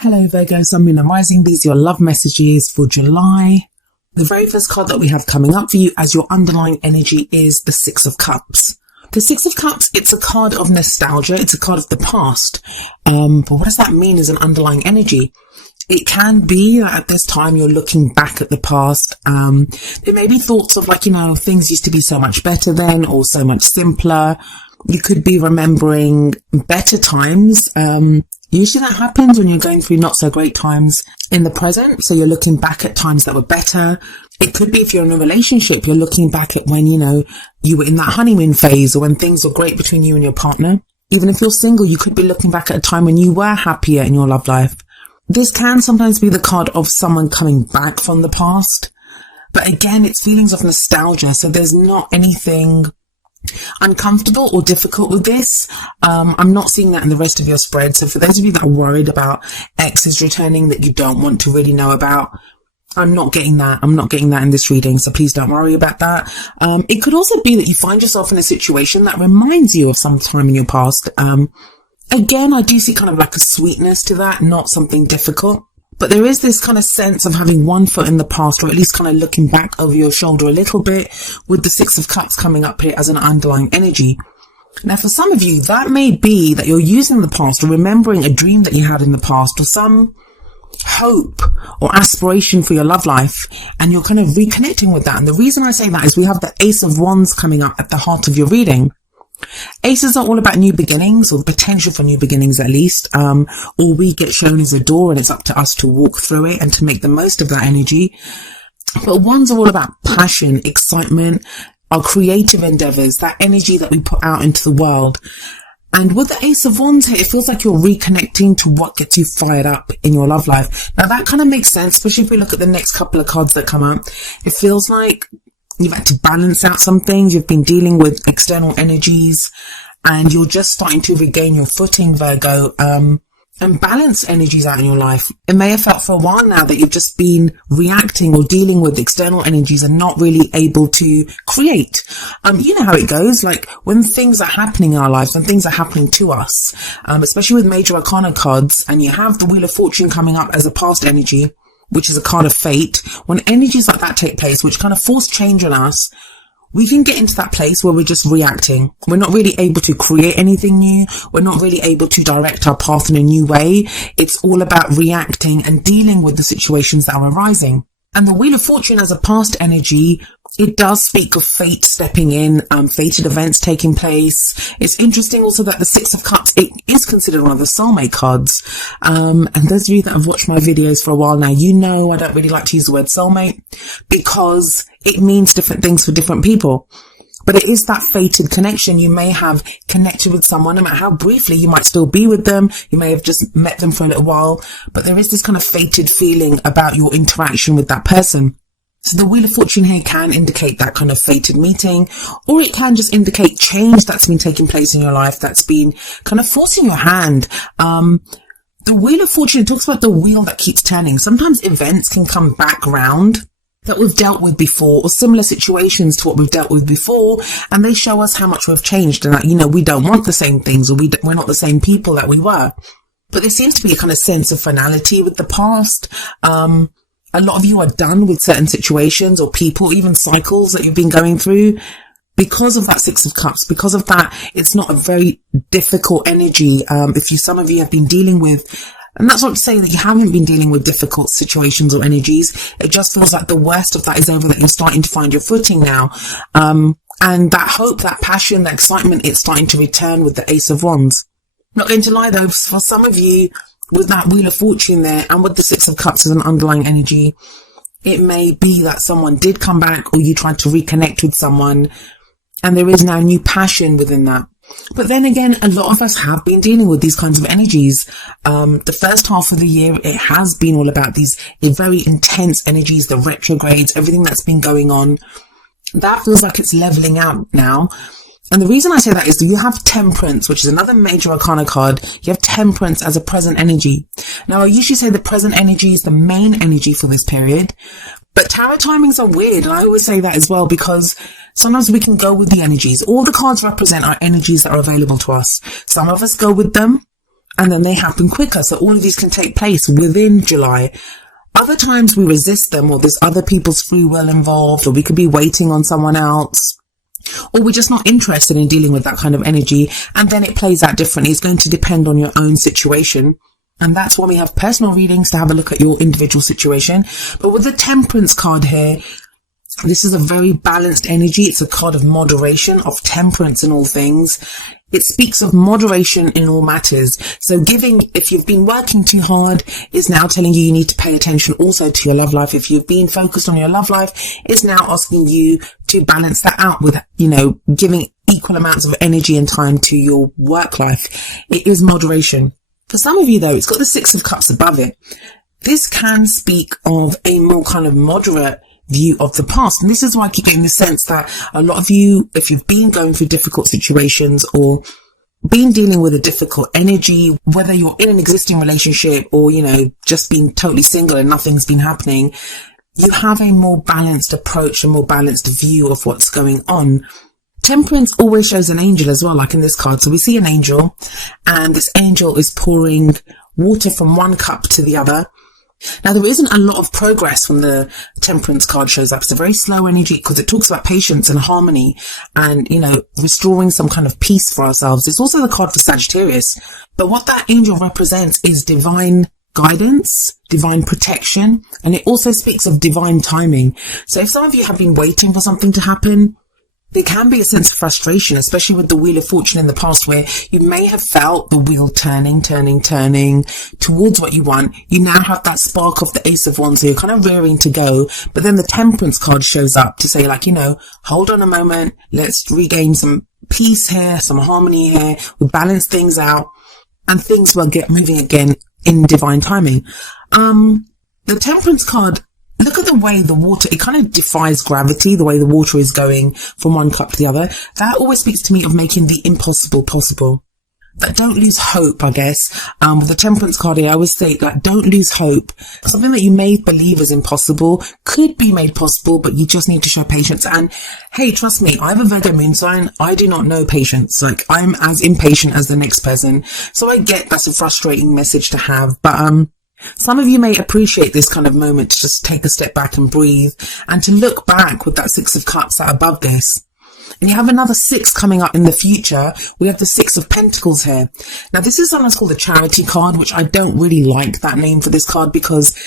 Hello Virgo, Sun, Moon and Rising. These are your love messages for July. The very first card that we have coming up for you as your underlying energy is the Six of Cups. The Six of Cups, it's a card of nostalgia. It's a card of the past. But what does that mean as an underlying energy? It can be that at this time you're looking back at the past. There may be thoughts of things used to be so much better then or so much simpler. You could be remembering better times. Usually that happens when you're going through not so great times in the present. So you're looking back at times that were better. It could be if you're in a relationship, you're looking back at when, you were in that honeymoon phase or when things were great between you and your partner. Even if you're single, you could be looking back at a time when you were happier in your love life. This can sometimes be the card of someone coming back from the past. But again, it's feelings of nostalgia. So there's not anything uncomfortable or difficult with this. I'm not seeing that in the rest of your spread. So for those of you that are worried about exes returning that you don't want to really know about, I'm not getting that. I'm not getting that in this reading. So please don't worry about that. It could also be that you find yourself in a situation that reminds you of some time in your past. Again, I do see kind of like a sweetness to that, not something difficult. But there is this kind of sense of having one foot in the past, or at least kind of looking back over your shoulder a little bit with the Six of Cups coming up here as an underlying energy. Now, for some of you, that may be that you're using the past or remembering a dream that you had in the past or some hope or aspiration for your love life, and you're kind of reconnecting with that. And the reason I say that is we have the Ace of Wands coming up at the heart of your reading. Aces are all about new beginnings, or the potential for new beginnings at least. All we get shown is a door, and it's up to us to walk through it and to make the most of that energy. But wands are all about passion, excitement, our creative endeavors, that energy that we put out into the world. And with the Ace of Wands here, it feels like you're reconnecting to what gets you fired up in your love life. Now that kind of makes sense, especially if we look at the next couple of cards that come up. It feels like you've had to balance out some things. You've been dealing with external energies and you're just starting to regain your footing, Virgo, and balance energies out in your life. It may have felt for a while now that you've just been reacting or dealing with external energies and not really able to create. You know how it goes, like when things are happening in our lives, when things are happening to us, especially with major arcana cards, and you have the Wheel of Fortune coming up as a past energy, which is a card of fate. When energies like that take place, which kind of force change on us, we can get into that place where we're just reacting. We're not really able to create anything new. We're not really able to direct our path in a new way. It's all about reacting and dealing with the situations that are arising. And the Wheel of Fortune as a past energy, it does speak of fate stepping in, fated events taking place. It's interesting also that the Six of Cups, it is considered one of the soulmate cards. And those of you that have watched my videos for a while now, you know I don't really like to use the word soulmate because it means different things for different people. But it is that fated connection. You may have connected with someone, no matter how briefly, you might still be with them. You may have just met them for a little while, but there is this kind of fated feeling about your interaction with that person. So the Wheel of Fortune here can indicate that kind of fated meeting, or it can just indicate change that's been taking place in your life, that's been kind of forcing your hand. The Wheel of Fortune, it talks about the wheel that keeps turning. Sometimes events can come back round that we've dealt with before, or similar situations to what we've dealt with before, and they show us how much we've changed and that, we don't want the same things, or we're not the same people that we were. But there seems to be a kind of sense of finality with the past. A lot of you are done with certain situations or people, even cycles that you've been going through because of that Six of Cups. Because of that, it's not a very difficult energy. Some of you have been dealing with, and that's not to say that you haven't been dealing with difficult situations or energies. It just feels like the worst of that is over, that you're starting to find your footing now. And that hope, that passion, that excitement, it's starting to return with the Ace of Wands. Not going to lie though, for some of you, with that Wheel of Fortune there and with the Six of Cups as an underlying energy, it may be that someone did come back, or you tried to reconnect with someone, and there is now new passion within that. But then again, a lot of us have been dealing with these kinds of energies. The first half of the year, it has been all about these very intense energies, the retrogrades, everything that's been going on. That feels like it's leveling out now. And the reason I say that is that you have Temperance, which is another major arcana card. You have Temperance as a present energy. Now, I usually say the present energy is the main energy for this period, but tarot timings are weird. And I always say that as well, because sometimes we can go with the energies. All the cards represent are energies that are available to us. Some of us go with them, and then they happen quicker. So all of these can take place within July. Other times we resist them, or there's other people's free will involved, or we could be waiting on someone else, or we're just not interested in dealing with that kind of energy, and then it plays out differently. It's going to depend on your own situation. And that's why we have personal readings, to have a look at your individual situation. But with the Temperance card here, this is a very balanced energy. It's a card of moderation, of temperance in all things. It speaks of moderation in all matters. So giving, if you've been working too hard, is now telling you need to pay attention also to your love life. If you've been focused on your love life, it's now asking you to balance that out with, giving equal amounts of energy and time to your work life. It is moderation. For some of you though, it's got the Six of Cups above it. This can speak of a more kind of moderate view of the past. And this is why I keep getting the sense that a lot of you, if you've been going through difficult situations or been dealing with a difficult energy, whether you're in an existing relationship or, just being totally single and nothing's been happening, you have a more balanced approach, a more balanced view of what's going on. Temperance always shows an angel as well, like in this card. So we see an angel, and this angel is pouring water from one cup to the other. Now, there isn't a lot of progress when the Temperance card shows up. It's a very slow energy because it talks about patience and harmony and, restoring some kind of peace for ourselves. It's also the card for Sagittarius. But what that angel represents is divine guidance, divine protection, and it also speaks of divine timing. So if some of you have been waiting for something to happen, there can be a sense of frustration, especially with the Wheel of Fortune in the past, where you may have felt the wheel turning towards what you want. You now have that spark of the Ace of Wands, so you're kind of rearing to go. But then the Temperance card shows up to say, hold on a moment, let's regain some peace here, some harmony here, we'll balance things out, and things will get moving again in divine timing. The Temperance card, look at the way the water, it kind of defies gravity, the way the water is going from one cup to the other. That always speaks to me of making the impossible possible. But don't lose hope, I guess. With the Temperance card here, I always say, don't lose hope. Something that you may believe is impossible could be made possible, but you just need to show patience. And hey, trust me, I have a Virgo moon sign. I do not know patience. I'm as impatient as the next person. So I get that's a frustrating message to have. But, some of you may appreciate this kind of moment to just take a step back and breathe, and to look back with that Six of Cups that above this. And you have another six coming up in the future. We have the Six of Pentacles here. Now, this is sometimes called a charity card, which I don't really like that name for this card, because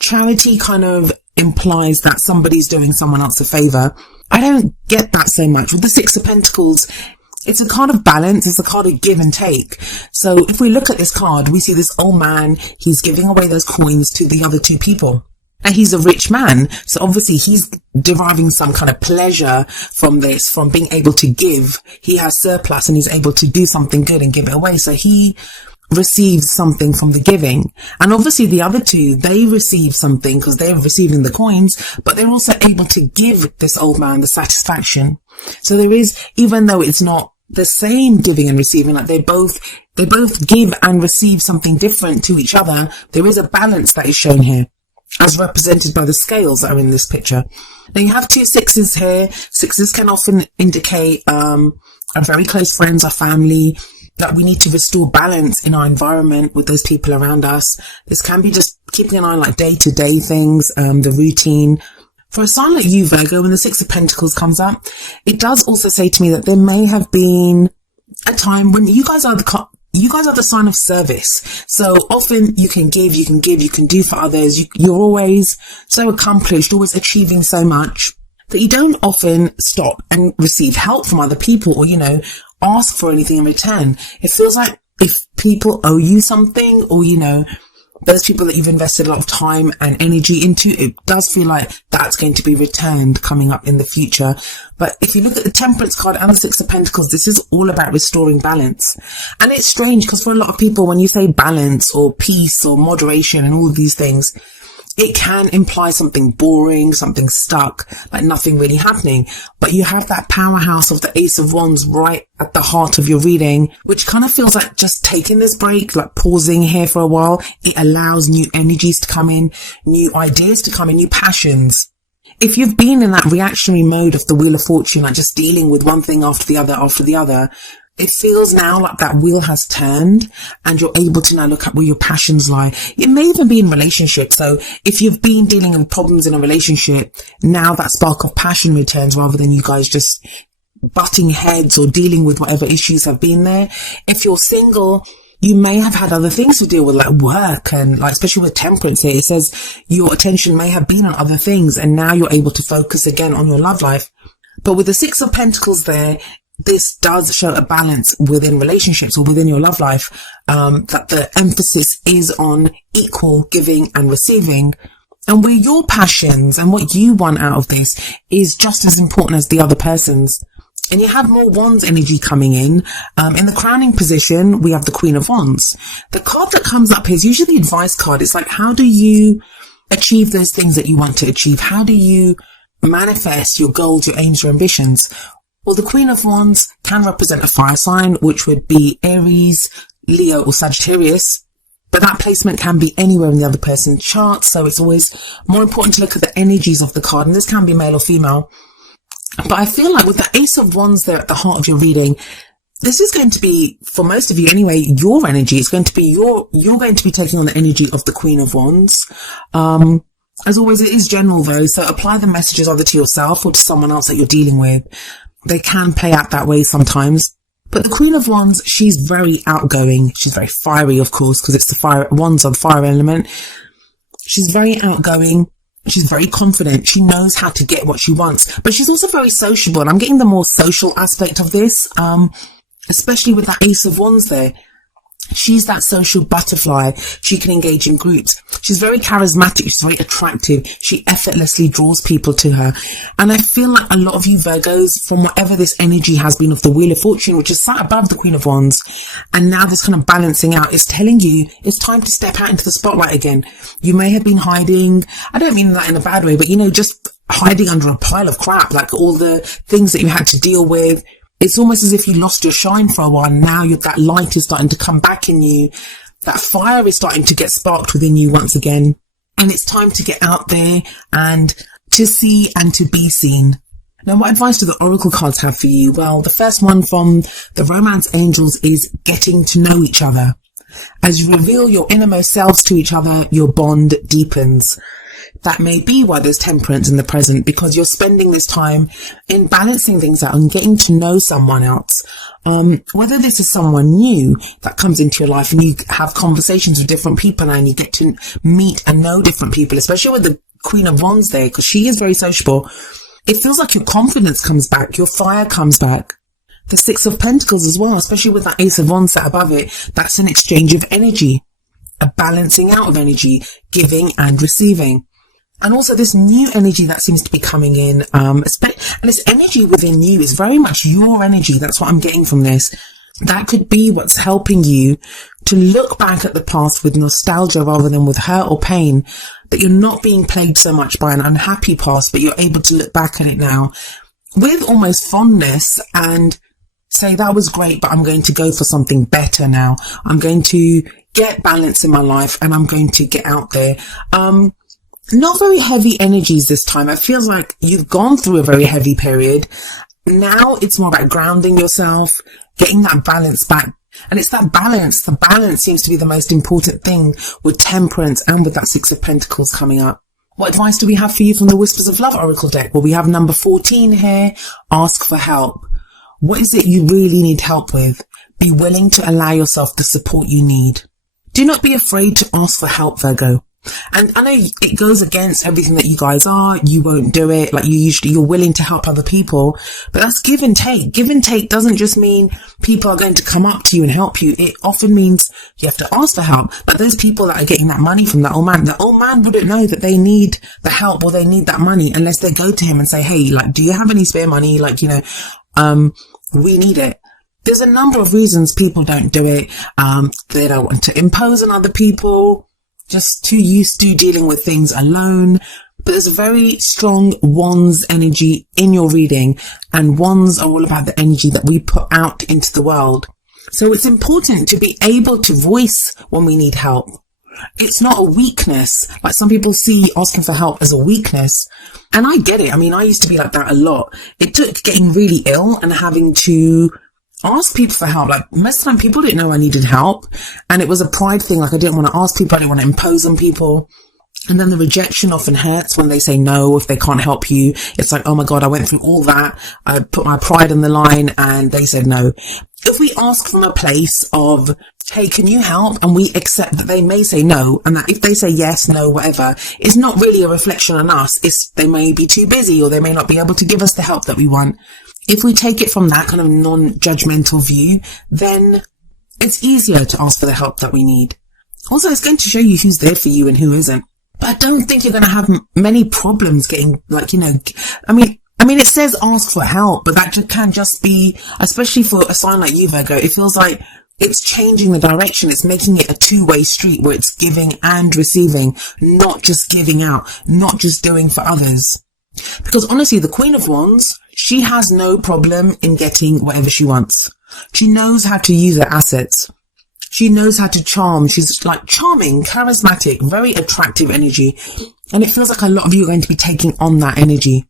charity kind of implies that somebody's doing someone else a favor. I don't get that so much. With the Six of Pentacles, it's a card of balance. It's a card of give and take. So if we look at this card, we see this old man. He's giving away those coins to the other two people. And he's a rich man. So obviously he's deriving some kind of pleasure from this, from being able to give. He has surplus and he's able to do something good and give it away. So he receives something from the giving. And obviously the other two, they receive something because they're receiving the coins, but they're also able to give this old man the satisfaction. So there is, even though it's not the same giving and receiving, they both give and receive something different to each other, there is a balance that is shown here, as represented by the scales that are in this picture. Now you have two sixes here. Sixes can often indicate our very close friends, our family, that we need to restore balance in our environment with those people around us. This can be just keeping an eye on day-to-day things, the routine. For a sign like you, Virgo, when the Six of Pentacles comes up, it does also say to me that there may have been a time when you guys are the sign of service. So often you can give, you can do for others. You're always so accomplished, always achieving so much that you don't often stop and receive help from other people or, ask for anything in return. It feels like if people owe you something or, those people that you've invested a lot of time and energy into, it does feel like that's going to be returned coming up in the future. But if you look at the Temperance card and the Six of Pentacles, this is all about restoring balance. And it's strange because for a lot of people, when you say balance or peace or moderation and all of these things, it can imply something boring, something stuck, like nothing really happening. But you have that powerhouse of the Ace of Wands right at the heart of your reading, which kind of feels like just taking this break, like pausing here for a while. It allows new energies to come in, new ideas to come in, new passions. If you've been in that reactionary mode of the Wheel of Fortune, like just dealing with one thing after the other, It feels now like that wheel has turned and you're able to now look at where your passions lie. It may even be in relationships. So if you've been dealing with problems in a relationship, now that spark of passion returns rather than you guys just butting heads or dealing with whatever issues have been there. If you're single, you may have had other things to deal with, like work, and like, especially with temperance here, it says your attention may have been on other things and now you're able to focus again on your love life. But with the Six of Pentacles there, this does show a balance within relationships or within your love life, that the emphasis is on equal giving and receiving, and where your passions and what you want out of this is just as important as the other person's. And you have more Wands energy coming in. In the crowning position, we have the Queen of Wands. The card that comes up here is usually the advice card. It's like, how do you achieve those things that you want to achieve? How do you manifest your goals, your aims, your ambitions? Well, the Queen of Wands can represent a fire sign, which would be Aries, Leo, or Sagittarius. But that placement can be anywhere in the other person's chart. So it's always more important to look at the energies of the card. And this can be male or female. But I feel like with the Ace of Wands there at the heart of your reading, this is going to be, for most of you anyway, your energy. It's going to be you're going to be taking on the energy of the Queen of Wands. As always, it is general though. So apply the messages either to yourself or to someone else that you're dealing with. They can play out that way sometimes. But the Queen of Wands, she's very outgoing. She's very fiery, of course, because it's the fire, Wands are the fire element. She's very outgoing. She's very confident. She knows how to get what she wants, but she's also very sociable. And I'm getting the more social aspect of this, especially with that Ace of Wands there. She's that social butterfly. She can engage in groups. She's very charismatic. She's very attractive. She effortlessly draws people to her. And I feel like a lot of you Virgos, from whatever this energy has been of the Wheel of Fortune, which is sat above the Queen of Wands, and now this kind of balancing out is telling you it's time to step out into the spotlight again. You may have been hiding. I don't mean that in a bad way, but just hiding under a pile of crap, like all the things that you had to deal with. It's almost as if you lost your shine for a while. Now that light is starting to come back in you. That fire is starting to get sparked within you once again. And it's time to get out there and to see and to be seen. Now, what advice do the Oracle cards have for you? Well, the first one from the Romance Angels is getting to know each other. As you reveal your innermost selves to each other, your bond deepens. That may be why there's temperance in the present, because you're spending this time in balancing things out and getting to know someone else. Whether this is someone new that comes into your life and you have conversations with different people and you get to meet and know different people, especially with the Queen of Wands there, because she is very sociable. It feels like your confidence comes back, your fire comes back. The Six of Pentacles as well, especially with that Ace of Wands sat above it, that's an exchange of energy, a balancing out of energy, giving and receiving. And also this new energy that seems to be coming in, and this energy within you is very much your energy. That's what I'm getting from this. That could be what's helping you to look back at the past with nostalgia rather than with hurt or pain, that you're not being plagued so much by an unhappy past, but you're able to look back at it now with almost fondness and say, that was great, but I'm going to go for something better now. I'm going to get balance in my life and I'm going to get out there. Not very heavy energies this time. It feels like you've gone through a very heavy period. Now it's more about grounding yourself, getting that balance back. And it's that balance. The balance seems to be the most important thing with temperance and with that Six of Pentacles coming up. What advice do we have for you from the Whispers of Love Oracle deck? Well, we have number 14 here. Ask for help. What is it you really need help with? Be willing to allow yourself the support you need. Do not be afraid to ask for help, Virgo. And I know it goes against everything that you guys are. You won't do it. Like you're willing to help other people, but that's give and take. Give and take doesn't just mean people are going to come up to you and help you. It often means you have to ask for help. But those people that are getting that money from that old man, the old man wouldn't know that they need the help or they need that money unless they go to him and say, hey, like, do you have any spare money? Like, we need it. There's a number of reasons people don't do it. They don't want to impose on other people. Just too used to dealing with things alone. But there's a very strong Wands energy in your reading, and Wands are all about the energy that we put out into the world. So it's important to be able to voice when we need help. It's not a weakness. Like some people see asking for help as a weakness. And I get it. I mean, I used to be like that a lot. It took getting really ill and having to ask people for help. Like, most of the time people didn't know I needed help, and it was a pride thing. Like, I didn't want to ask people, I didn't want to impose on people. And then the rejection often hurts when they say no, if they can't help you. It's like, oh my God, I went through all that. I put my pride on the line and they said no. If we ask from a place of, hey, can you help? And we accept that they may say no, and that if they say yes, no, whatever, it's not really a reflection on us. It's, they may be too busy, or they may not be able to give us the help that we want. If we take it from that kind of non-judgmental view, then it's easier to ask for the help that we need. Also, it's going to show you who's there for you and who isn't. But I don't think you're going to have many problems getting, like, you know, I mean, it says ask for help, but that can just be, especially for a sign like you, Virgo, it feels like it's changing the direction. It's making it a two-way street where it's giving and receiving, not just giving out, not just doing for others. Because honestly, the Queen of Wands, she has no problem in getting whatever she wants. She knows how to use her assets. She knows how to charm. She's like charming, charismatic, very attractive energy. And it feels like a lot of you are going to be taking on that energy.